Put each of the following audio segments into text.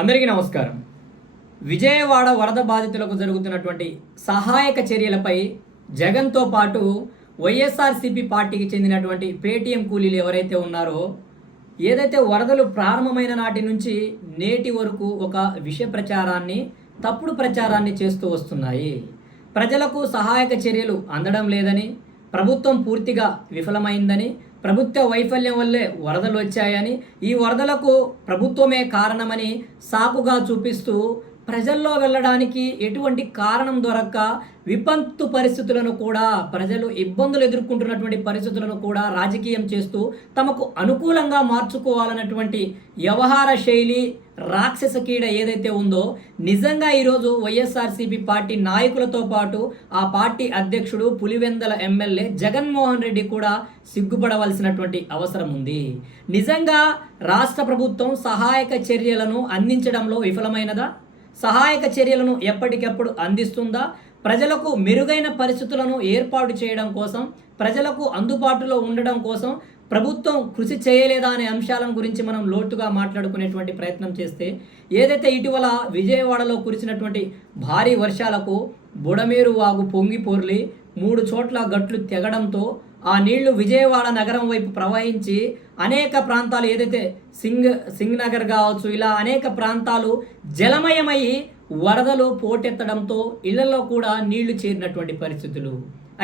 అందరికీ నమస్కారం. విజయవాడ వరద బాధితులకు జరుగుతున్నటువంటి సహాయక చర్యలపై జగన్తో పాటు వైఎస్ఆర్సీపీ పార్టీకి చెందినటువంటి పేటీఎం కూలీలు ఎవరైతే ఉన్నారో, ఏదైతే వరదలు ప్రారంభమైన నాటి నుంచి నేటి వరకు ఒక విష ప్రచారాన్ని, తప్పుడు ప్రచారాన్ని చేస్తూ వస్తున్నాయి. ప్రజలకు సహాయక చర్యలు అందడం లేదని, ప్రభుత్వం పూర్తిగా విఫలమైందని, ప్రభుత్వ వైఫల్యం వల్లే వరదలు వచ్చాయని, ఈ వరదలకు ప్రభుత్వమే కారణమని సాకుగా చూపిస్తూ ప్రజల్లో వెళ్ళడానికి ఎటువంటి కారణం దొరక్క విపత్తు పరిస్థితులను కూడా, ప్రజలు ఇబ్బందులు ఎదుర్కొంటున్నటువంటి పరిస్థితులను కూడా రాజకీయం చేస్తూ తమకు అనుకూలంగా మార్చుకోవాలన్నటువంటి వ్యవహార శైలి, రాక్షస కీడ ఏదైతే ఉందో, నిజంగా ఈరోజు వైఎస్ఆర్సీపీ పార్టీ నాయకులతో పాటు ఆ పార్టీ అధ్యక్షుడు పులివెందల ఎమ్మెల్యే జగన్మోహన్ రెడ్డి కూడా సిగ్గుపడవలసినటువంటి అవసరం ఉంది. నిజంగా రాష్ట్ర ప్రభుత్వం సహాయక చర్యలను అందించడంలో విఫలమైనదా? సహాయక చర్యలను ఎప్పటికప్పుడు అందిస్తుందా? ప్రజలకు మెరుగైన పరిస్థితులను ఏర్పాటు చేయడం కోసం, ప్రజలకు అందుబాటులో ఉండడం కోసం ప్రభుత్వం కృషి చేయలేదా అనే అంశాల గురించి మనం లోతుగా మాట్లాడుకునేటువంటి ప్రయత్నం చేస్తే, ఏదైతే ఇటీవల విజయవాడలో కురిసినటువంటి భారీ వర్షాలకు బుడమేరు వాగు పొంగి పొర్లి 3 చోట్ల గట్లు తెగడంతో ఆ నీళ్లు విజయవాడ నగరం వైపు ప్రవహించి అనేక ప్రాంతాలు, ఏదైతే సింగ్ నగర్ కావచ్చు, ఇలా అనేక ప్రాంతాలు జలమయమై వరదలు పోటెత్తడంతో ఇళ్లలో కూడా నీళ్లు చేరినటువంటి పరిస్థితులు.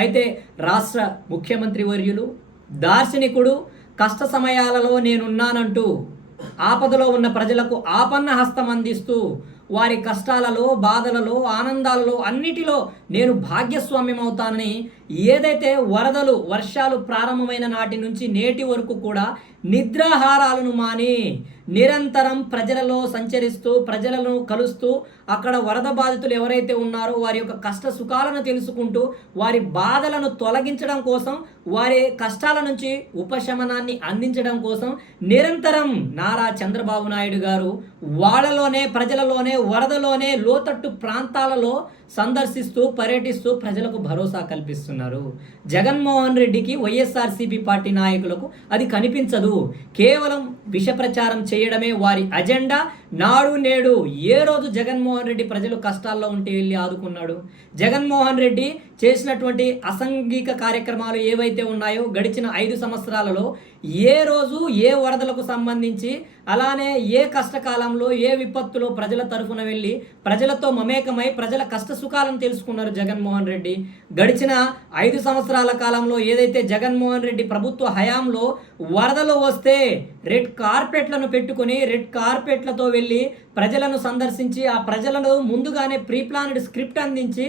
అయితే రాష్ట్ర ముఖ్యమంత్రి వర్యులు, దార్శనికుడు, కష్ట సమయాలలో నేనున్నానంటూ ఆపదలో ఉన్న ప్రజలకు ఆపన్న హస్తం అందిస్తూ వారి కష్టాలలో, బాధలలో, ఆనందాలలో అన్నిటిలో నేను భాగ్యస్వామ్యం అవుతానని, ఏదైతే వరదలు, వర్షాలు ప్రారంభమైన నాటి నుంచి నేటి వరకు కూడా నిద్రాహారాలను మాని నిరంతరం ప్రజలలో సంచరిస్తూ, ప్రజలను కలుస్తూ, అక్కడ వరద బాధితులు ఎవరైతే ఉన్నారో వారి యొక్క కష్ట సుఖాలను తెలుసుకుంటూ, వారి బాధలను తొలగించడం కోసం, వారి కష్టాల నుంచి ఉపశమనాన్ని అందించడం కోసం నిరంతరం నారా చంద్రబాబు నాయుడు గారు వాళ్ళలోనే, ప్రజలలోనే, వరదలోనే, లోతట్టు ప్రాంతాలలో సందర్శిస్తూ, పర్యటిస్తూ ప్రజలకు భరోసా కల్పిస్తున్నారు. జగన్మోహన్ రెడ్డికి, వైఎస్ఆర్సీపీ పార్టీ నాయకులకు అది కనిపించదు. కేవలం విష ప్రచారం చేయడమే వారి అజెండా. నాడు నేడు ఏ రోజు జగన్మోహన్ రెడ్డి ప్రజలు కష్టాల్లో ఉంటే వెళ్ళి ఆదుకున్నాడు? జగన్మోహన్ రెడ్డి చేసినటువంటి అసాంఘిక కార్యక్రమాలు ఏవైతే ఉన్నాయో గడిచిన 5 సంవత్సరాలలో ఏ రోజు ఏ వరదలకు సంబంధించి, అలానే ఏ కష్టకాలంలో, ఏ విపత్తులో ప్రజల తరఫున వెళ్ళి ప్రజలతో మమేకమై ప్రజల కష్ట సుఖాలను తెలుసుకున్నారు జగన్మోహన్ రెడ్డి? గడిచిన 5 సంవత్సరాల కాలంలో ఏదైతే జగన్మోహన్ రెడ్డి ప్రభుత్వ హయాంలో వరదలు వస్తే రెడ్ కార్పెట్లను పెట్టుకుని, రెడ్ కార్పెట్లతో వెళ్ళి ప్రజలను సందర్శించి, ఆ ప్రజలను ముందుగానే ప్రీప్లాన్డ్ స్క్రిప్ట్ అందించి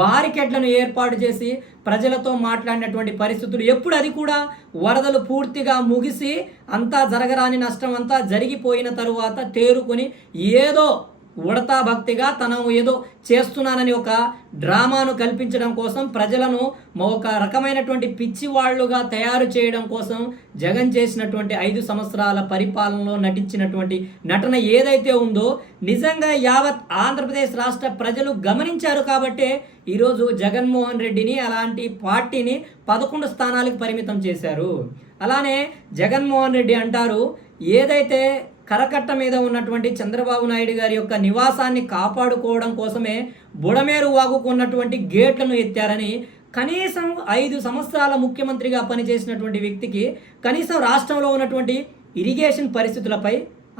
బారికేడ్లను ఏర్పాటు చేసి ప్రజలతో మాట్లాడినటువంటి పరిస్థితులు. ఎప్పుడు అది కూడా వరదలు పూర్తిగా ముగిసి అంతా జరగరాని నష్టం అంతా జరిగిపోయిన తరువాత తేరుకొని ఏదో ఉడతా భక్తిగా తను ఏదో చేస్తున్నానని ఒక డ్రామాను కల్పించడం కోసం, ప్రజలను ఒక రకమైనటువంటి పిచ్చివాళ్లుగా తయారు చేయడం కోసం జగన్ చేసినటువంటి 5 సంవత్సరాల పరిపాలనలో నటించినటువంటి నటన ఏదైతే ఉందో, నిజంగా యావత్ ఆంధ్రప్రదేశ్ రాష్ట్ర ప్రజలు గమనించారు కాబట్టే ఈరోజు జగన్మోహన్ రెడ్డిని, అలాంటి పార్టీని 11 స్థానాలకు పరిమితం చేశారు. అలానే జగన్మోహన్ రెడ్డి అంటారు, ఏదైతే కరకట్ట మీద ఉన్నటువంటి చంద్రబాబు నాయుడు గారి యొక్క నివాసాన్ని కాపాడుకోవడం కోసమే బుడమేరు వాగుకున్నటువంటి గేట్లను ఎత్తారని. కనీసం 5 సంవత్సరాల ముఖ్యమంత్రిగా పనిచేసినటువంటి వ్యక్తికి కనీసం రాష్ట్రంలో ఉన్నటువంటి ఇరిగేషన్ పరిస్థితులపై,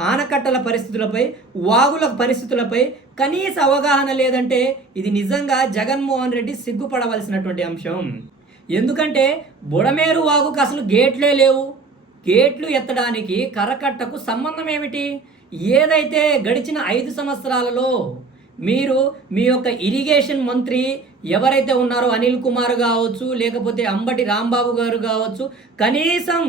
ఆనకట్టల పరిస్థితులపై, వాగుల పరిస్థితులపై కనీస అవగాహన లేదంటే ఇది నిజంగా జగన్మోహన్ రెడ్డి సిగ్గుపడవలసినటువంటి అంశం. ఎందుకంటే బుడమేరు వాగుకు అసలు గేట్లే లేవు. గేట్లు ఎత్తడానికి కరకట్టకు సంబంధం ఏమిటి? ఏదైతే గడిచిన 5 సంవత్సరాలలో మీరు మీ యొక్క ఇరిగేషన్ మంత్రి ఎవరైతే ఉన్నారో, అనిల్ కుమార్ కావచ్చు, లేకపోతే అంబటి రాంబాబు గారు కావచ్చు, కనీసం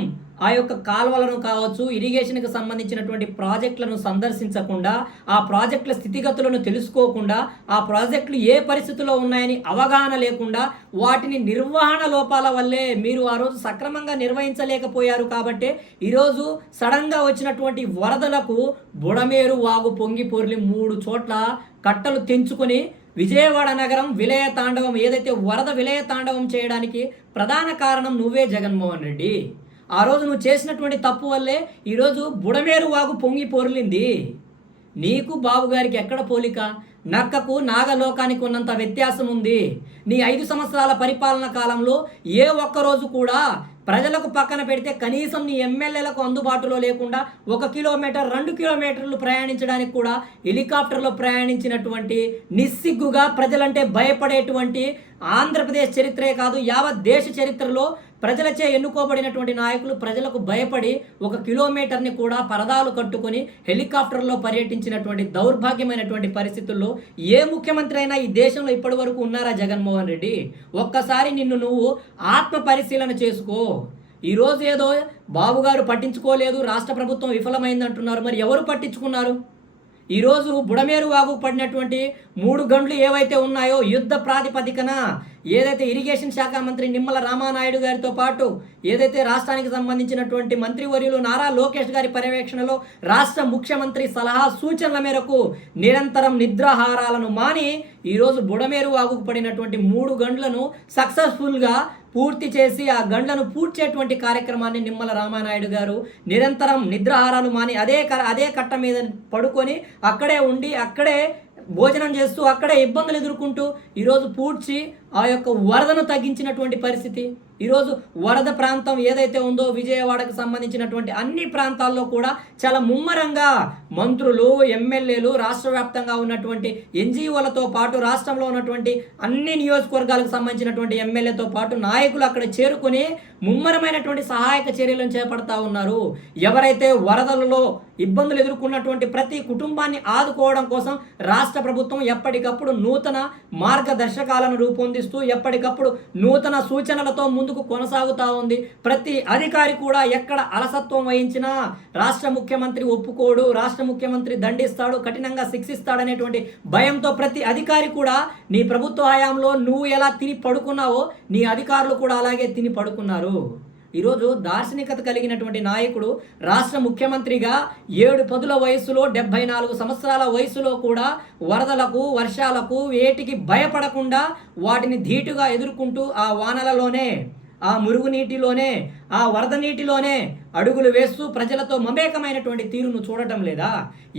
ఆ యొక్క కాలువలను కావచ్చు, ఇరిగేషన్కి సంబంధించినటువంటి ప్రాజెక్టులను సందర్శించకుండా, ఆ ప్రాజెక్టుల స్థితిగతులను తెలుసుకోకుండా, ఆ ప్రాజెక్టులు ఏ పరిస్థితిలో ఉన్నాయని అవగాహన లేకుండా, వాటిని నిర్వహణ లోపాల వల్లే మీరు ఆ రోజు సక్రమంగా నిర్వహించలేకపోయారు. కాబట్టి ఈరోజు సడన్గా వచ్చినటువంటి వరదలకు బుడమేరు వాగు పొంగి పొర్లి 3 చోట్ల కట్టలు తెంచుకొని విజయవాడ నగరం విలయ తాండవం, ఏదైతే వరద విలయ తాండవం చేయడానికి ప్రధాన కారణం నువ్వే జగన్మోహన్ రెడ్డి. ఆ రోజు నువ్వు చేసినటువంటి తప్పు వల్లే ఈరోజు బుడమేరు వాగు పొంగి పొర్లింది. నీకు బాబు గారికి ఎక్కడ పోలిక? నక్కకు నాగలోకానికి ఉన్నంత వ్యత్యాసం ఉంది. నీ 5 సంవత్సరాల పరిపాలన కాలంలో ఏ ఒక్కరోజు కూడా ప్రజలకు పక్కన పెడితే కనీసం నీ ఎమ్మెల్యేలకు అందుబాటులో లేకుండా 1 కిలోమీటర్ 2 కిలోమీటర్లు ప్రయాణించడానికి కూడా హెలికాప్టర్లో ప్రయాణించినటువంటి, నిస్సిగ్గుగా ప్రజలంటే భయపడేటువంటి ఆంధ్రప్రదేశ్ చరిత్రే కాదు యావత్ దేశ చరిత్రలో ప్రజలచే ఎన్నుకోబడినటువంటి నాయకులు ప్రజలకు భయపడి 1 కిలోమీటర్ని కూడా పరదాలు కట్టుకొని హెలికాప్టర్లో పర్యటించినటువంటి దౌర్భాగ్యమైనటువంటి పరిస్థితుల్లో ఏ ముఖ్యమంత్రి అయినా ఈ దేశంలో ఇప్పటి వరకు ఉన్నారా జగన్మోహన్ రెడ్డి? ఒక్కసారి నిన్ను నువ్వు ఆత్మ పరిశీలన చేసుకో. ఈరోజు ఏదో బాబుగారు పట్టించుకోలేదు, రాష్ట్ర ప్రభుత్వం విఫలమైందంటున్నారు. మరి ఎవరు పట్టించుకున్నారు? ఈరోజు బుడమేరు వాగు పడినటువంటి 3 గంటలు ఏవైతే ఉన్నాయో యుద్ధ ప్రాతిపదికన ఏదైతే ఇరిగేషన్ శాఖ మంత్రి నిమ్మల రామానాయుడు గారితో పాటు ఏదైతే రాష్ట్రానికి సంబంధించినటువంటి మంత్రివర్యులు నారా లోకేష్ గారి పర్యవేక్షణలో రాష్ట్ర ముఖ్యమంత్రి సలహా సూచనల మేరకు నిరంతరం నిద్రాహారాలను మాని ఈరోజు బుడమేరు వాగుకు పడినటువంటి 3 గంటలను సక్సెస్ఫుల్గా పూర్తి చేసి ఆ గంటలను పూడ్చేటువంటి కార్యక్రమాన్ని నిమ్మల రామానాయుడు గారు నిరంతరం నిద్రాహారాలు మాని అదే కట్ట మీద పడుకొని అక్కడే ఉండి అక్కడే భోజనం చేస్తూ అక్కడే ఇబ్బందులు ఎదుర్కొంటూ ఈరోజు పూడ్చి ఆ యొక్క వరదను తగ్గించినటువంటి పరిస్థితి. ఈరోజు వరద ప్రాంతం ఏదైతే ఉందో విజయవాడకు సంబంధించినటువంటి అన్ని ప్రాంతాల్లో కూడా చాలా ముమ్మరంగా మంత్రులు, ఎమ్మెల్యేలు, రాష్ట్ర వ్యాప్తంగా ఉన్నటువంటి ఎన్జిఓలతో పాటు రాష్ట్రంలో ఉన్నటువంటి అన్ని నియోజకవర్గాలకు సంబంధించినటువంటి ఎమ్మెల్యేతో పాటు నాయకులు అక్కడ చేరుకొని ముమ్మరమైనటువంటి సహాయక చర్యలను చేపడతా ఉన్నారు. ఎవరైతే వరదలలో ఇబ్బందులు ఎదుర్కొన్నటువంటి ప్రతి కుటుంబాన్ని ఆదుకోవడం కోసం రాష్ట్ర ప్రభుత్వం ఎప్పటికప్పుడు నూతన మార్గదర్శకాలను రూపొందిస్తూ ఎప్పటికప్పుడు నూతన సూచనలతో ముందుకు కొనసాగుతూ ఉంది. ప్రతి అధికారి కూడా ఎక్కడ అలసత్వం వహించినా రాష్ట్ర ముఖ్యమంత్రి ఒప్పుకోడు, రాష్ట్ర ముఖ్యమంత్రి దండిస్తాడు, కఠినంగా శిక్షిస్తాడనేటువంటి భయంతో ప్రతి అధికారి కూడా నీ ప్రభుత్వ హయాంలో నువ్వు ఎలా తిని పడుకున్నావో నీ అధికారులు కూడా అలాగే తిని పడుకున్నారు. ఈరోజు దార్శనికత కలిగినటువంటి నాయకుడు రాష్ట్ర ముఖ్యమంత్రిగా 7 పదుల వయసులో 74 సంవత్సరాల వయసులో కూడా వరదలకు, వర్షాలకు, వేటికి భయపడకుండా వాటిని ధీటుగా ఎదుర్కొంటూ ఆ వానలలోనే, ఆ మురుగునీటిలోనే, ఆ వరద నీటిలోనే అడుగులు వేస్తూ ప్రజలతో మమేకమైనటువంటి తీరును చూడటం లేదా?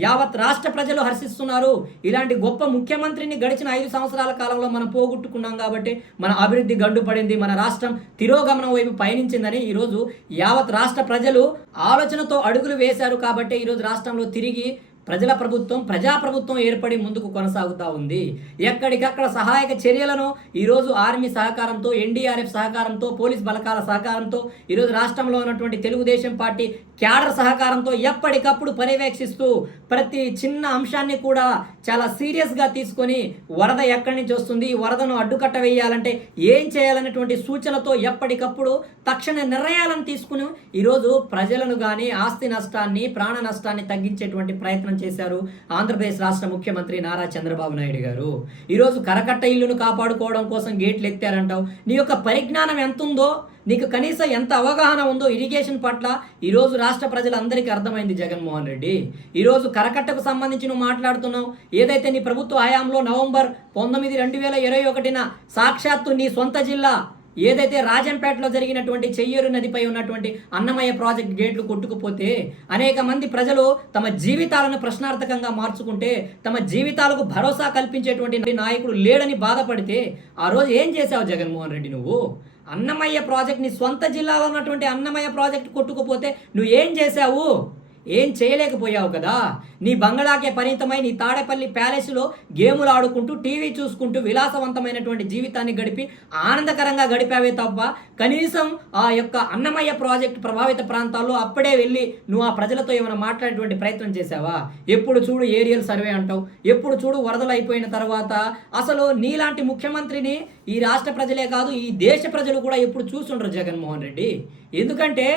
యావత్ రాష్ట్ర ప్రజలు హర్షిస్తున్నారు. ఇలాంటి గొప్ప ముఖ్యమంత్రిని గడిచిన 5 సంవత్సరాల కాలంలో మనం పోగొట్టుకున్నాం కాబట్టి మన అభివృద్ధి గండుపడింది, మన రాష్ట్రం తిరోగమనం వైపు పయనించిందని ఈరోజు యావత్ రాష్ట్ర ప్రజలు ఆలోచనతో అడుగులు వేశారు కాబట్టి ఈరోజు రాష్ట్రంలో తిరిగి ప్రజల ప్రభుత్వం, ప్రజాప్రభుత్వం ఏర్పడి ముందుకు కొనసాగుతూ ఉంది. ఎక్కడికక్కడ సహాయక చర్యలను ఈరోజు ఆర్మీ సహకారంతో, ఎన్డీఆర్ఎఫ్ సహకారంతో, పోలీస్ బలకాల సహకారంతో, ఈరోజు రాష్ట్రంలో ఉన్నటువంటి తెలుగుదేశం పార్టీ క్యాడర్ సహకారంతో ఎప్పటికప్పుడు పర్యవేక్షిస్తూ ప్రతి చిన్న అంశాన్ని కూడా చాలా సీరియస్గా తీసుకొని వరద ఎక్కడి నుంచి వస్తుంది, వరదను అడ్డుకట్ట వేయాలంటే ఏం చేయాలనేటువంటి సూచనలతో ఎప్పటికప్పుడు తక్షణ నిర్ణయాలను తీసుకుని ఈరోజు ప్రజలను కానీ ఆస్తి నష్టాన్ని, ప్రాణ నష్టాన్ని తగ్గించేటువంటి ప్రయత్నం చేశారు ఆంధ్రప్రదేశ్ రాష్ట్ర ముఖ్యమంత్రి నారా చంద్రబాబు నాయుడు గారు. ఈరోజు కరకట్ట ఇల్లును కాపాడుకోవడం కోసం గేట్లు ఎత్తారంటావు. నీ యొక్క పరిజ్ఞానం ఎంత ఉందో, నీకు కనీసం ఎంత అవగాహన ఉందో ఇరిగేషన్ పట్ల ఈరోజు రాష్ట్ర ప్రజలందరికీ అర్థమైంది జగన్మోహన్ రెడ్డి. ఈరోజు కరకట్టకు సంబంధించి నువ్వు మాట్లాడుతున్నావు. ఏదైతే నీ ప్రభుత్వ హయాంలో నవంబర్ 19, 2021 సాక్షాత్తు నీ సొంత జిల్లా ఏదైతే రాజంపేటలో జరిగినటువంటి చెయ్యేరు నదిపై ఉన్నటువంటి అన్నమయ్య ప్రాజెక్ట్ గేట్లు కొట్టుకుపోతే అనేక మంది ప్రజలు తమ జీవితాలను ప్రశ్నార్థకంగా మార్చుకుంటే, తమ జీవితాలకు భరోసా కల్పించేటువంటి నాయకుడు లేడని బాధపడితే ఆ రోజు ఏం చేశావు జగన్మోహన్ రెడ్డి? నువ్వు అన్నమయ్య ప్రాజెక్ట్, నీ సొంత జిల్లాలో ఉన్నటువంటి అన్నమయ్య ప్రాజెక్ట్ కొట్టుకుపోతే నువ్వు ఏం చేశావు? ఏం చేయలేకపోయావు కదా. నీ బంగళాకే పరిమితమై నీ తాడేపల్లి ప్యాలెస్లో గేములు ఆడుకుంటూ, టీవీ చూసుకుంటూ విలాసవంతమైనటువంటి జీవితాన్ని గడిపి ఆనందకరంగా గడిపావే తప్ప కనీసం ఆ యొక్క అన్నమయ్య ప్రాజెక్టు ప్రభావిత ప్రాంతాల్లో అప్పుడే వెళ్ళి నువ్వు ఆ ప్రజలతో ఏమైనా మాట్లాడేటువంటి ప్రయత్నం చేశావా? ఎప్పుడు చూడు ఏరియల్ సర్వే అంటావు, ఎప్పుడు చూడు వరదలు అయిపోయిన తర్వాత అసలు నీలాంటి ముఖ్యమంత్రిని ఈ రాష్ట్ర ప్రజలే కాదు ఈ దేశ ప్రజలు కూడా ఎప్పుడు చూస్తుండ్రు జగన్మోహన్ రెడ్డి. ఎందుకంటే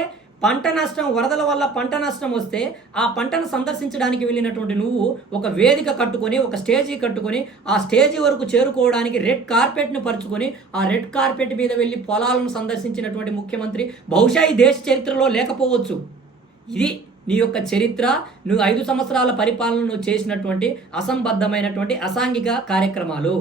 పంట నష్టం, వరదల వల్ల పంట నష్టం వస్తే ఆ పంటను సందర్శించడానికి వెళ్ళినటువంటి నువ్వు ఒక వేదిక కట్టుకొని, ఒక స్టేజీ కట్టుకొని, ఆ స్టేజీ వరకు చేరుకోవడానికి రెడ్ కార్పెట్ను పరుచుకొని ఆ రెడ్ కార్పెట్ మీద వెళ్ళి పొలాలను సందర్శించినటువంటి ముఖ్యమంత్రి బహుశా ఈ దేశ చరిత్రలో లేకపోవచ్చు. ఇది నీ యొక్క చరిత్ర, నువ్వు 5 సంవత్సరాల పరిపాలన నువ్వు చేసినటువంటి అసంబద్ధమైనటువంటి అసాంఘిక కార్యక్రమాలు.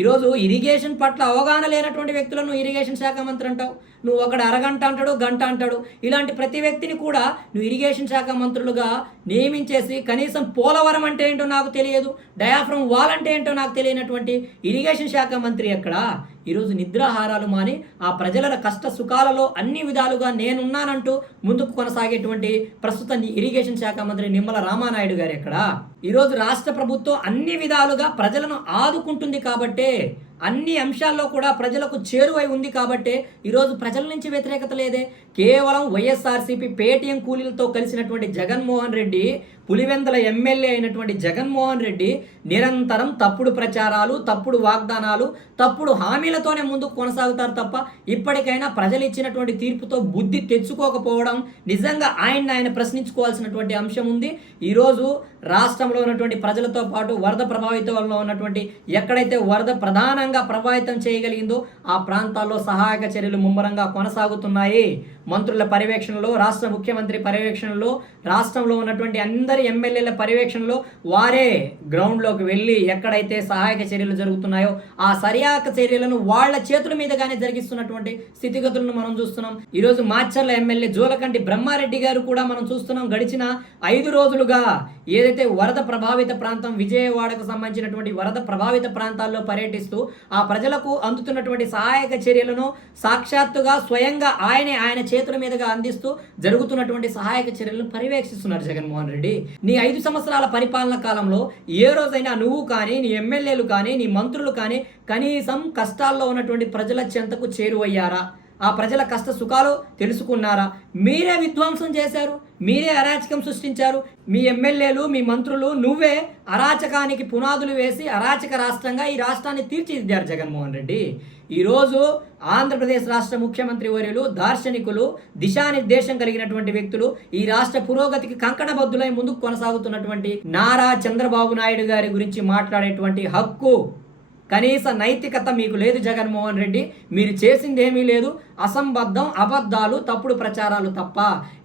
ఈరోజు ఇరిగేషన్ పట్ల అవగాహన లేనటువంటి వ్యక్తులను ఇరిగేషన్ శాఖ మంత్రి అంటావు. నువ్వు ఒకడు అరగంట అంటాడు, గంట అంటాడు. ఇలాంటి ప్రతి వ్యక్తిని కూడా నువ్వు ఇరిగేషన్ శాఖ మంత్రులుగా నియమించేసి కనీసం పోలవరం అంటే ఏంటో నాకు తెలియదు, డయాఫ్రమ్ వాల్ అంటే ఏంటో నాకు తెలియనటువంటి ఇరిగేషన్ శాఖ మంత్రి ఎక్కడా? ఈరోజు నిద్రాహారాలు మాని ఆ ప్రజల కష్ట సుఖాలలో అన్ని విధాలుగా నేనున్నానంటూ ముందుకు కొనసాగేటువంటి ప్రస్తుత ఇరిగేషన్ శాఖ మంత్రి నిమ్మల రామానాయుడు గారు ఎక్కడ? ఈరోజు రాష్ట్ర ప్రభుత్వం అన్ని విధాలుగా ప్రజలను ఆదుకుంటుంది కాబట్టే, అన్ని అంశాల్లో కూడా ప్రజలకు చేరువై ఉంది కాబట్టే ఈరోజు ప్రజల నుంచి వ్యతిరేకత లేదే. కేవలం వైఎస్ఆర్సీపీ పేటీఎం కూలీలతో కలిసినటువంటి జగన్మోహన్ రెడ్డి, పులివెందుల ఎమ్మెల్యే అయినటువంటి జగన్మోహన్ రెడ్డి నిరంతరం తప్పుడు ప్రచారాలు, తప్పుడు వాగ్దానాలు, తప్పుడు హామీలతోనే ముందుకు కొనసాగుతారు తప్ప ఇప్పటికైనా ప్రజలు ఇచ్చినటువంటి తీర్పుతో బుద్ధి తెచ్చుకోకపోవడం నిజంగా ఆయన ప్రశ్నించుకోవాల్సినటువంటి అంశం ఉంది. ఈరోజు రాష్ట్రంలో ఉన్నటువంటి ప్రజలతో పాటు వరద ప్రభావితంలో ఉన్నటువంటి ఎక్కడైతే వరద ప్రధానంగా ప్రభావితం చేయగలిగిందో ఆ ప్రాంతాల్లో సహాయక చర్యలు ముమ్మరంగా కొనసాగుతున్నాయి. మంత్రుల పర్యవేక్షణలో, రాష్ట్ర ముఖ్యమంత్రి పర్యవేక్షణలో, రాష్ట్రంలో ఉన్నటువంటి అందరి ఎమ్మెల్యేల పర్యవేక్షణలో వారే గ్రౌండ్లోకి వెళ్ళి ఎక్కడైతే సహాయక చర్యలు జరుగుతున్నాయో ఆ సహాయక చర్యలను వాళ్ళ చేతుల మీదగానే జరిగిస్తున్నటువంటి స్థితిగతులను మనం చూస్తున్నాం. ఈరోజు మాచర్ల ఎమ్మెల్యే జోలకంటి బ్రహ్మారెడ్డి గారు కూడా మనం చూస్తున్నాం. గడిచిన 5 రోజులుగా ఏదైతే వరద ప్రభావిత ప్రాంతం విజయవాడకు సంబంధించినటువంటి వరద ప్రభావిత ప్రాంతాల్లో పర్యటిస్తూ ఆ ప్రజలకు అందుతున్నటువంటి సహాయక చర్యలను సాక్షాత్తుగా స్వయంగా ఆయన చేతుల మీదుగా అందిస్తూ జరుగుతున్నటువంటి సహాయక చర్యలను పర్యవేక్షిస్తున్నారు జగన్మోహన్ రెడ్డి. నీ 5 సంవత్సరాల పరిపాలన కాలంలో ఏ రోజైనా నువ్వు కానీ, నీ ఎమ్మెల్యేలు కానీ, నీ మంత్రులు కానీ కనీసం కష్టాల్లో ఉన్నటువంటి ప్రజల చెంతకు చేరువయ్యారా? ఆ ప్రజల కష్ట సుఖాలు తెలుసుకున్నారా? మీరే విధ్వంసం చేశారు, మీరే అరాచకం సృష్టించారు. మీ ఎమ్మెల్యేలు, మీ మంత్రులు, నువ్వే అరాచకానికి పునాదులు వేసి అరాచక రాష్ట్రంగా ఈ రాష్ట్రాన్ని తీర్చిదిద్దారు జగన్మోహన్ రెడ్డి. ఈరోజు ఆంధ్రప్రదేశ్ రాష్ట్ర ముఖ్యమంత్రి వర్యులు, దార్శనికులు, దిశానిర్దేశం కలిగినటువంటి వ్యక్తులు, ఈ రాష్ట్ర పురోగతికి కంకణబద్దులై ముందుకు కొనసాగుతున్నటువంటి నారా చంద్రబాబు నాయుడు గారి గురించి మాట్లాడేటువంటి హక్కు, కనీస నైతికత మీకు లేదు జగన్మోహన్ రెడ్డి. మీరు చేసింది ఏమీ లేదు, అసంబద్ధం, అబద్ధాలు, తప్పుడు ప్రచారాలు తప్ప.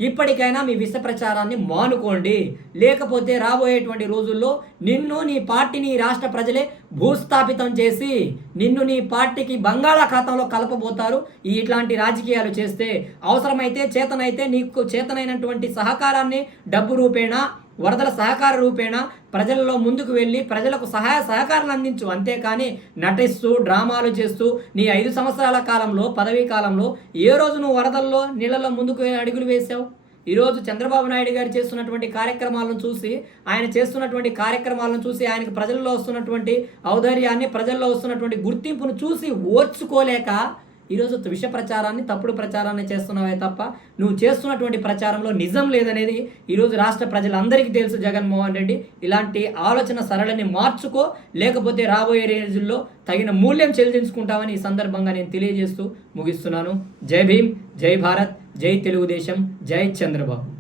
ఇప్పటికైనా మీ విష ప్రచారాన్ని మానుకోండి. లేకపోతే రాబోయేటువంటి రోజుల్లో నిన్ను, నీ పార్టీని రాష్ట్ర ప్రజలే భూస్థాపితం చేసి నిన్ను, నీ పార్టీకి బంగాళాఖాతంలో కలపబోతారు. ఇట్లాంటి రాజకీయాలు చేస్తే అవసరమైతే చేతనైతే నీకు చేతనైనటువంటి సహకారాన్ని డబ్బు రూపేణా, వరదల సహకార రూపేణ ప్రజలలో ముందుకు వెళ్ళి ప్రజలకు సహాయ సహకారాలు అందించు. అంతేకాని నటిస్తూ డ్రామాలు చేస్తూ నీ 5 సంవత్సరాల కాలంలో, పదవీ కాలంలో ఏ రోజు నువ్వు వరదల్లో నీళ్ళలో ముందుకు అడుగులు వేశావు? ఈరోజు చంద్రబాబు నాయుడు గారు చేస్తున్నటువంటి కార్యక్రమాలను చూసి, ఆయనకు ప్రజల్లో వస్తున్నటువంటి ఔదార్యాన్ని, ప్రజల్లో వస్తున్నటువంటి గుర్తింపును చూసి ఓర్చుకోలేక ఈరోజు విష ప్రచారాన్ని, తప్పుడు ప్రచారాన్ని చేస్తున్నావే తప్ప నువ్వు చేస్తున్నటువంటి ప్రచారంలో నిజం లేదనేది ఈరోజు రాష్ట్ర ప్రజలందరికీ తెలుసు. జగన్మోహన్ రెడ్డి, ఇలాంటి ఆలోచన సరళిని మార్చుకో, లేకపోతే రాబోయే రోజుల్లో తగిన మూల్యం చెల్లించుకుంటామని ఈ సందర్భంగా నేను తెలియజేస్తూ ముగిస్తున్నాను. జై భీమ్, జై భారత్, జై తెలుగుదేశం, జై చంద్రబాబు.